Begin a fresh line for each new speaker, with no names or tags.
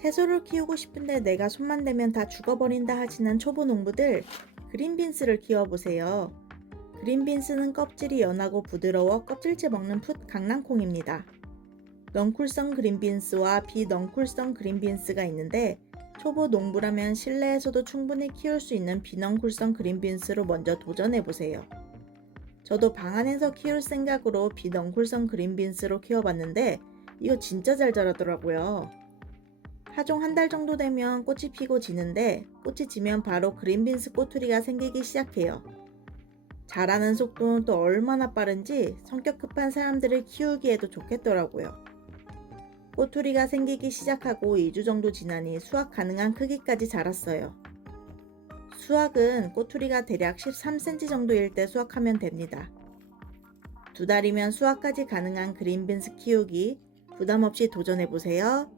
채소를 키우고 싶은데 내가 손만 대면 다 죽어버린다 하시는 초보 농부들 그린빈스를 키워보세요. 그린빈스는 껍질이 연하고 부드러워 껍질째 먹는 풋 강낭콩입니다. 넝쿨성 그린빈스와 비넝쿨성 그린빈스가 있는데 초보 농부라면 실내에서도 충분히 키울 수 있는 비넝쿨성 그린빈스로 먼저 도전해보세요. 저도 방 안에서 키울 생각으로 비넝쿨성 그린빈스로 키워봤는데 이거 진짜 잘 자라더라고요. 하종 한 달 정도 되면 꽃이 피고 지는데 꽃이 지면 바로 그린빈스 꼬투리가 생기기 시작해요. 자라는 속도는 또 얼마나 빠른지 성격 급한 사람들을 키우기에도 좋겠더라고요. 꼬투리가 생기기 시작하고 2주 정도 지나니 수확 가능한 크기까지 자랐어요. 수확은 꼬투리가 대략 13cm 정도일 때 수확하면 됩니다. 두 달이면 수확까지 가능한 그린빈스 키우기 부담 없이 도전해 보세요.